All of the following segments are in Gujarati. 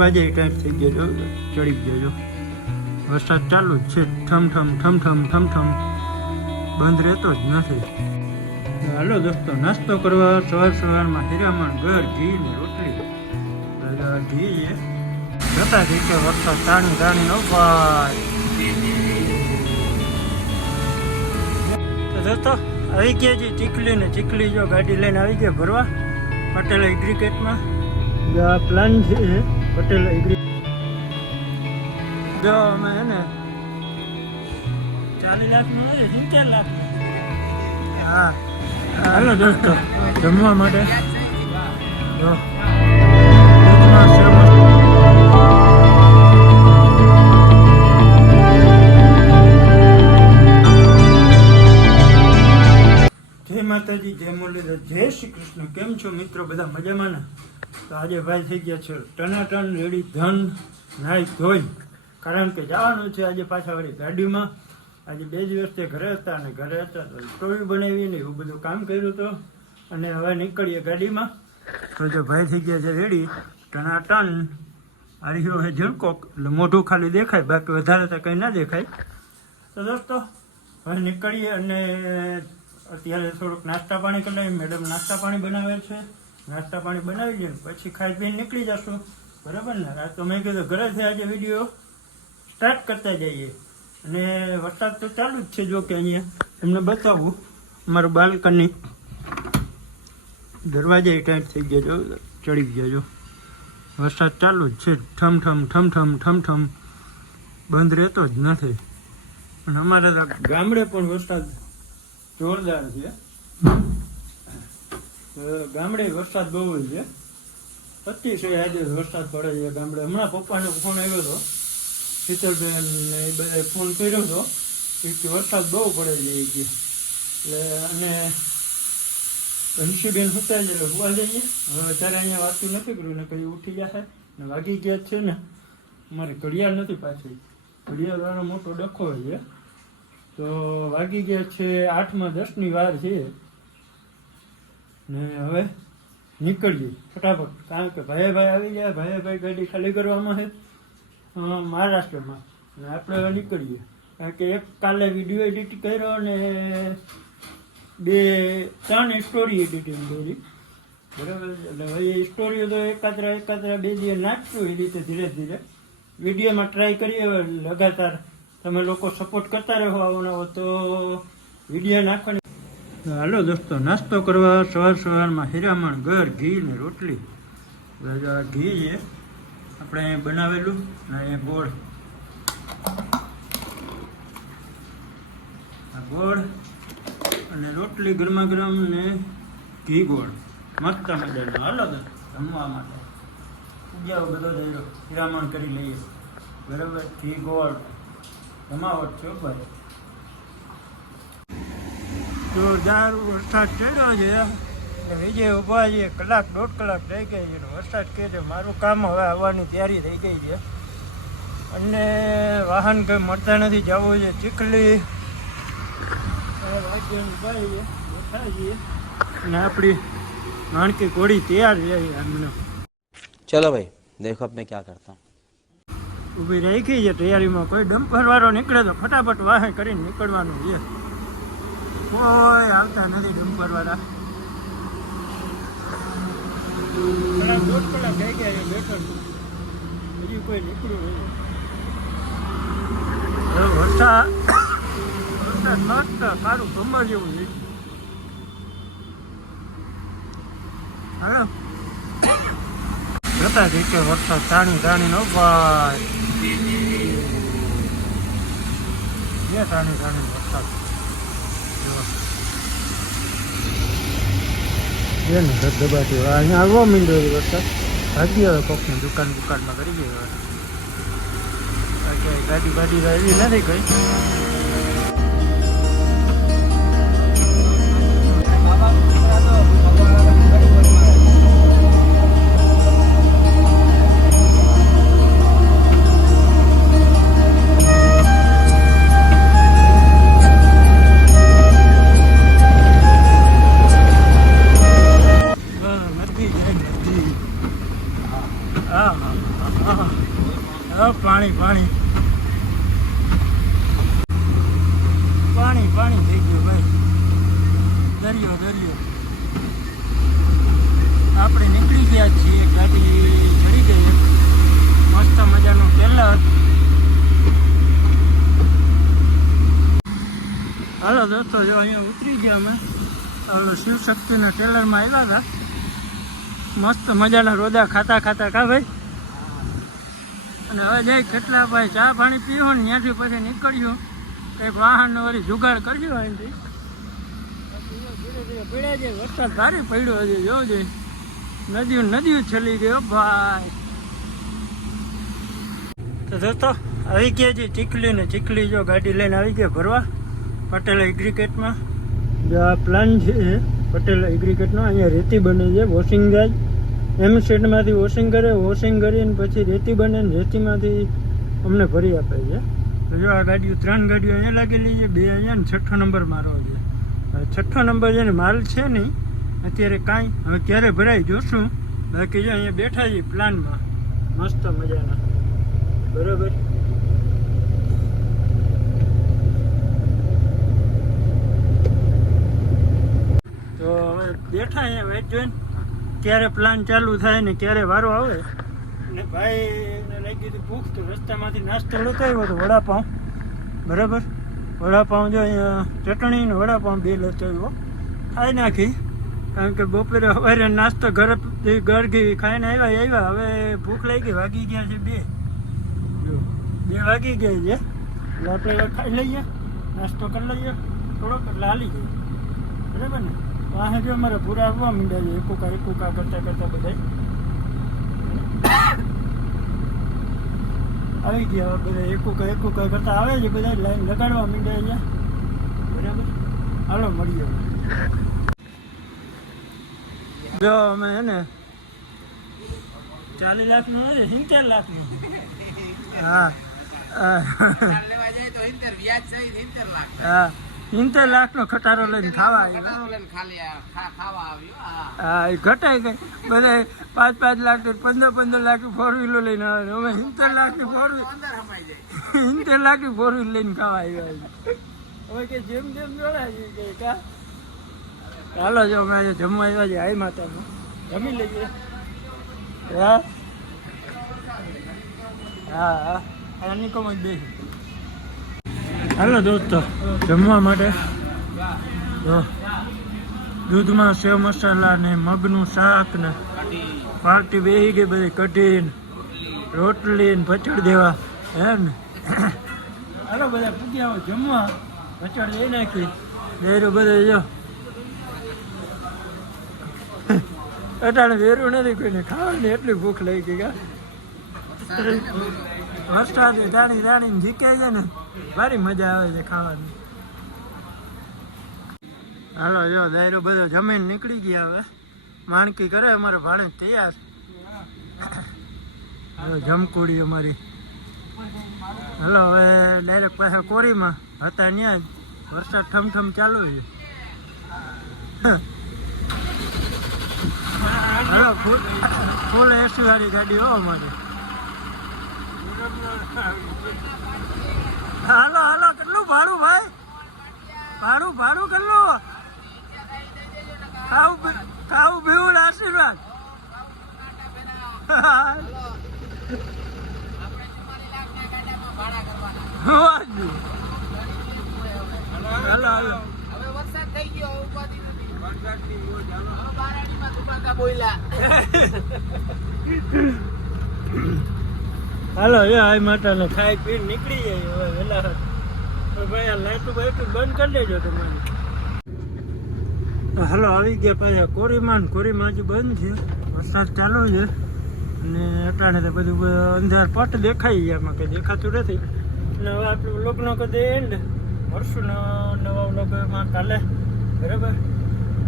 વાજે ટાઈપ થઈ ગયો ચડી ગયો જો. વરસાદ ચાલુ જ છે, ઠમ ઠમ ઠમ ઠમ ઠમ ઠમ. બંધ રહેતો જ નથી. હાલો દોસ્તો, નાસ્તો કરવા સવાર સવારમાં હીરામણ, ઘર, ઘી ને રોટલી. ઘી છે જતા થઈ કે વરસાદ તાણી તાણી નો ભાઈ. દોસ્તો, આવી ગયા છે ચીખલી ને ચીખલી જો ગાડી લઈને આવી ગયા ભરવા, પટેલ એગ્રીકેટમાં પ્લાન છે. પટેલ એગ્રી જો અમે હે ને ચાલીસ લાખનું હોય સિત્તેર લાખ હા. હાલો દોસ્તો જમવા માટે. જો. જય માતાજી જય મુરલીધર જય શ્રી કૃષ્ણ. કેમ છો મિત્રો? બધા મજામાં ને? તો આજે ભાઈ થઈ ગયા છે. ટનાટન રેડી, ધન, નાઈ, ધોઈ. કારણ કે જવાનું છે આજે પાછા વળી ગાડીમાં. આજે બે દિવસથી ઘરે હતા અને ઘરે હતા તો સ્ટોરી બનાવી ને એવું બધું કામ કર્યું હતું અને હવે નીકળીએ ગાડીમાં. તો જો ભાઈ થઈ ગયા છે રેડી. ટનાટન. આર્યો હે ઝીણકોક એટલે મોઢું ખાલી દેખાય, બાકી વધારે તો કંઈ ના દેખાય. તો દોસ્તો, હવે નીકળીએ અને અત્યારે થોડુંક નાસ્તા પાણી કરી મેડમ નાસ્તા પાણી બનાવે છે. નાસ્તા પાણી બનાવી લઈએ પછી ખાઈ પીને નીકળી જશું. બરાબર ને? આ તો મેં કીધું ઘરેથી આજે વીડિયો સ્ટાર્ટ કરતા જઈએ. અને વરસાદ તો ચાલુ જ છે જો કે અહીંયા. તમને બતાવું મારું બાલ્કની દરવાજા ટાઈટ થઈ ગયો જો, ચડી ગયા જો. વરસાદ ચાલુ જ છે. ઠમ ઠમ ઠમ ઠમ ઠમ ઠમ. બંધ રહેતો જ નથી. અને અમારે ગામડે પણ વરસાદ જોરદાર છે. ગામડે વરસાદ બહુ છે. અતિશય આજે વરસાદ પડે છે ગામડે. હમણાં પપ્પાનો ફોન આવ્યો હતો. શીતલબેન એ બધાએ ફોન કર્યો હતો. કે વરસાદ બહુ પડે છે એ એટલે અને હંસીબેન સુતા છે એટલે હુવા જઈએ. હવે અત્યારે અહીંયા વાતું નથી કર્યું ને કઈ ઉઠી જશે ને વાગી ગયા છે ને. મારી ઘડિયાળ નથી પાછી. ઘડિયાળવાળો મોટો ડખો છે. તો વાગી ગયા છે આઠમાં દસની વાર છે. ને હવે નીકળ્યું, ફટાફટ. કારણ કે ભાઈ ભાઈ આવી જાય ભાઈ ભાઈ ગાડી ખાલી કરવામાં છે મહારાષ્ટ્રમાં. ને આપણે નીકળીએ. કારણ કે એક કાલે વીડિયો એડિટ કર્યો ને બે, ત્રણ સ્ટોરી એડિટિંગ કરી. બરાબર? એટલે હવે એ સ્ટોરીઓ તો એકાદરા એકાદરા બે દિવસ નાખશું એ રીતે ધીરે ધીરે. વિડીયોમાં ટ્રાય કરીએ લગાતાર. તમે લોકો સપોર્ટ કરતા રહો આવો તો વીડિયો નાખવાની હાલો દોસ્તો, નાસ્તો કરવા સવાર સવારમાં હીરામણ, ઘર, ઘી ને રોટલી. ઘી છે, આપણે બનાવેલું ને અહીંયા ગોળ. ગોળ અને રોટલી ગરમા ગરમ ને ઘી ગોળ. મસ્ત મજાનો. હાલો દોસ્તો, જમવા માટે. ઉગ્યાઓ બધો જઈ હીરામણ કરી લઈએ. બરાબર? ઘી ગોળ. જમાવટ છો ભાઈ. જોરદાર વરસાદ ચડ્યો છે. વિજય ઊભા છે કલાક દોઢ કલાક થઈ ગઈ છે વરસાદ કહે છે મારું કામ હવે આવવાની તૈયારી થઈ ગઈ છે. અને વાહન કંઈ મળતા નથી જવું છે ચીખલી. અને આપણી માણકી ઘોડી તૈયાર છે એમને ચલો ભાઈ દેખો મેં ક્યાં કરતા. ઊભી રહી ગઈ છે તૈયારીમાં કોઈ ડમ્પર વાળો નીકળે તો ફટાફટ વાહન કરીને નીકળવાનું છે. કોઈ આવતા નથી ડુંગર વાળા દોઢ કલાક થઈ ગયા બેઠો હજી કોઈ નીકળ્યું નથી. વરસાદ વરસાદ મસ્ત સારું ગમર જેવું છે. હાલો. જતા કે વરસાદ તાણી તાણી નો ભાઈ. જે તાણી તાણી વરસાદ. જો. છે ને ધબધબાટી અહીંયા આવવા માંડ્યો છે વરસાદ ભાગી હવે કોકની દુકાન દુકાનમાં કરી ગયો ગાડી બાડી એવી નથી કઈ. પાણી થઈ ગયું ભાઈ. દરિયો દરિયો. આપણે નીકળી ગયા છીએ, ગાડી ચડી ગઈ. મસ્ત મજાનું ટેલર હાલો દોસ્તો, જો અહીંયા ઉતરી ગયા અમે. હાલો શિવશક્તિના ટેલરમાં આવ્યા હતા. મસ્ત મજાના રોદા ખાતા ખાતા કા ભાઈ? અને હવે જાય કેટલા, ભાઈ, ચા પાણી પીવું ને ત્યાંથી પછી નીકળ્યું. કંઈક વાહન વળી જુગાડ કરજો અહીંથી વરસાદ ભારે પડ્યો હજી જોજે નદીઓ નદીઓ ચલી ગયો ભાઈ. તો દોસ્તો, આવી ગયા છે ચીખલી ને ચીખલી જો ગાડી લઈને આવી ગયા ભરવા પટેલ એગ્રીકેટમાં જો આ પ્લાન છે પટેલ એગ્રીકેટનો અહીંયા રેતી બને છે વોશિંગ જાય એમ સેટમાંથી વોશિંગ કરે વોશિંગ કરીને પછી રેતી બને ને રેતીમાંથી અમને ભરી આપે છે. તો જો આ ગાડીઓ ત્રણ ગાડીઓ અહીંયા લાગેલી છે, બે અહીંયા છઠ્ઠો નંબર મારો છે. છઠ્ઠો નંબર છે ને માલ છે નહીં, અત્યારે કાંઈ, હવે ક્યારે ભરાય જોશું. બાકી જો અહીંયા બેઠા છીએ પ્લાનમાં. મસ્ત મજાના. બરાબર? તો હવે બેઠા અહીંયા વેટ જોઈને, ક્યારે પ્લાન ચાલુ થાય ને ક્યારે વારો આવે? ને ભાઈને લાગી હતી ભૂખ તો રસ્તામાંથી નાસ્તો લેતો આવ્યો હતો વડાપાઉં. બરાબર? વડાપાઉં જો અહીંયા ચટણી ને વડાપાઉં બે લેતો આવ્યો ખાઈ નાખી. કારણ કે બપોરે સવારે નાસ્તો ઘર ઘર ગઈ ખાઈને આવ્યા આવ્યા. હવે ભૂખ લાગી વાગી ગયા છે બે. બે વાગી ગઈ છે. એટલે આપણે ખાઈ લઈએ. નાસ્તો કરી લઈએ. થોડોક એટલે હાલી જઈએ બરાબર ને? વાહે જો અમારે પૂરા આવવા માંડ્યા છે એકોકા એકોકા કરતા કરતા બધા આવી ગયા બધા એકોકા કઈ કરતા આવે છે બધા લાઈન લગાડવા માંડ્યા છે. બરાબર? હાલો મળીએ જો અમે હે ને ચાલીસ લાખનું નથી સિત્તેર લાખનું હા. હા લાખ. હા. સિત્તેર લાખનો ખટારો લઈને ખાવા આવ્યા. કટારો લઈને ખાલી આ ખા- ખાવા આવ્યો હા. હા એ ઘટાઈ ગઈ. બધા પાંચ પાંચ લાખ પંદર પંદર લાખ ફોર વ્હીલો લઈને આવે અમે ઇન્ટર લાખની ફોર તો અંદર હમાઈ જાય. લાખની ફોર વ્હીલ લઈને ખાવા આવ્યા હવે કે જેમ જેમ જોડાય છે કે કા? ચાલો જો અમે આજે જમવા આવ્યા છે આઈ માતાનું જમી લઈએ. હા? હા હા. આ નિકોમ જ બેસી હાલો દોસ્તો, જમવા માટે. દૂધમાં સેવ મસાલા ને મગનું શાક ને પાર્ટી બેહી ગઈ બધી કઢી ને રોટલી ને પચડ દેવા હે ને. હાલો બધા પૂગી જમવા પચડ લઈ નાખી. દેરું બધે જો. અટાણે વેરું નથી કોઈને ખાવાની, એટલી ભૂખ લઈ ગઈ કા. વરસાદ જાણી જાણીને જીકે છે ને. ભારી મજા આવે છે ખાવાની. હાલો, જો, દાયરો બધો જમીન નીકળી ગયા હવે. માણકી કરે, અમારે ભાડે તૈયાર. હવે જમકુડી અમારી. હલો, હવે ડાયરેક્ટ પાછા કોરીમાં. હતા ત્યાં જ વરસાદ ઠમઠમ ચાલુ છે. હલો ફૂલ એસી વાળી ગાડી હો અમારી. હાલો હાલો કેટલું ભાડું ભાઈ? ભાડું ભાડું કેટલું? ખાવું ખાવું પીવું આશીર્વાદ. હાલો હાલો. હવે વરસાદ થઈ ગયો ઉપાધિ નથી. બોલ્યા. હાલો એ આઈ માતાને ખાઈ પી નીકળી જાય, હવે વેલા ભાઈ, આ લાઈટું બાઈટું બંધ કરી દેજો તમારે. હાલો, આવી ગયા પાછા કોરીમાં કોરીમાં હજુ બંધ છે. વરસાદ ચાલુ છે. અને અટાણે તો બધું અંધાર પટ દેખાય એમાં કંઈ દેખાતું નથી. અને હવે આપણું વ્લોગનો કદે એન્ડ મળશું નવા વ્લોગમાં કાલે, બરાબર?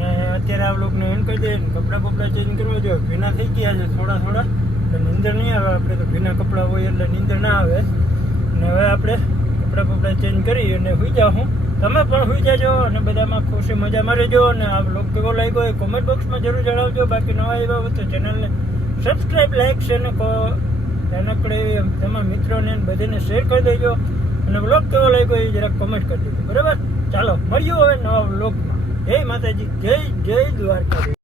ને અત્યારે આ વ્લોગને એન્ડ કરી ને, કપડાં બપડા ચેન્જ કરવા જો, ભીના થઈ ગયા છે થોડા થોડા. તો નીંદર નહીં આવે આપણે તો ભીના કપડાં હોય એટલે નીંદર ના આવે. અને હવે આપણે કપડાં બપડા ચેન્જ કરી અને સુઈ જાઉં હું. તમે પણ સુઈ જાજો અને બધામાં ખુશી મજામાં રહેજો અને આ બ્લોગ કેવો લાગ્યો એ કોમેન્ટ બોક્સમાં જરૂર જણાવજો. બાકી નવા આવ્યા હોય તો ચેનલને સબસ્ક્રાઈબ લાઈક છે ને નાનકડે એવી તમારા મિત્રોને બધાને શેર કરી દેજો. અને બ્લોગ કેવો લાગ્યો એ જરાક કોમેન્ટ કરી દેજો. બરાબર? ચાલો મળ્યું હવે નવા બ્લોગમાં જય માતાજી. જય જય દ્વારકા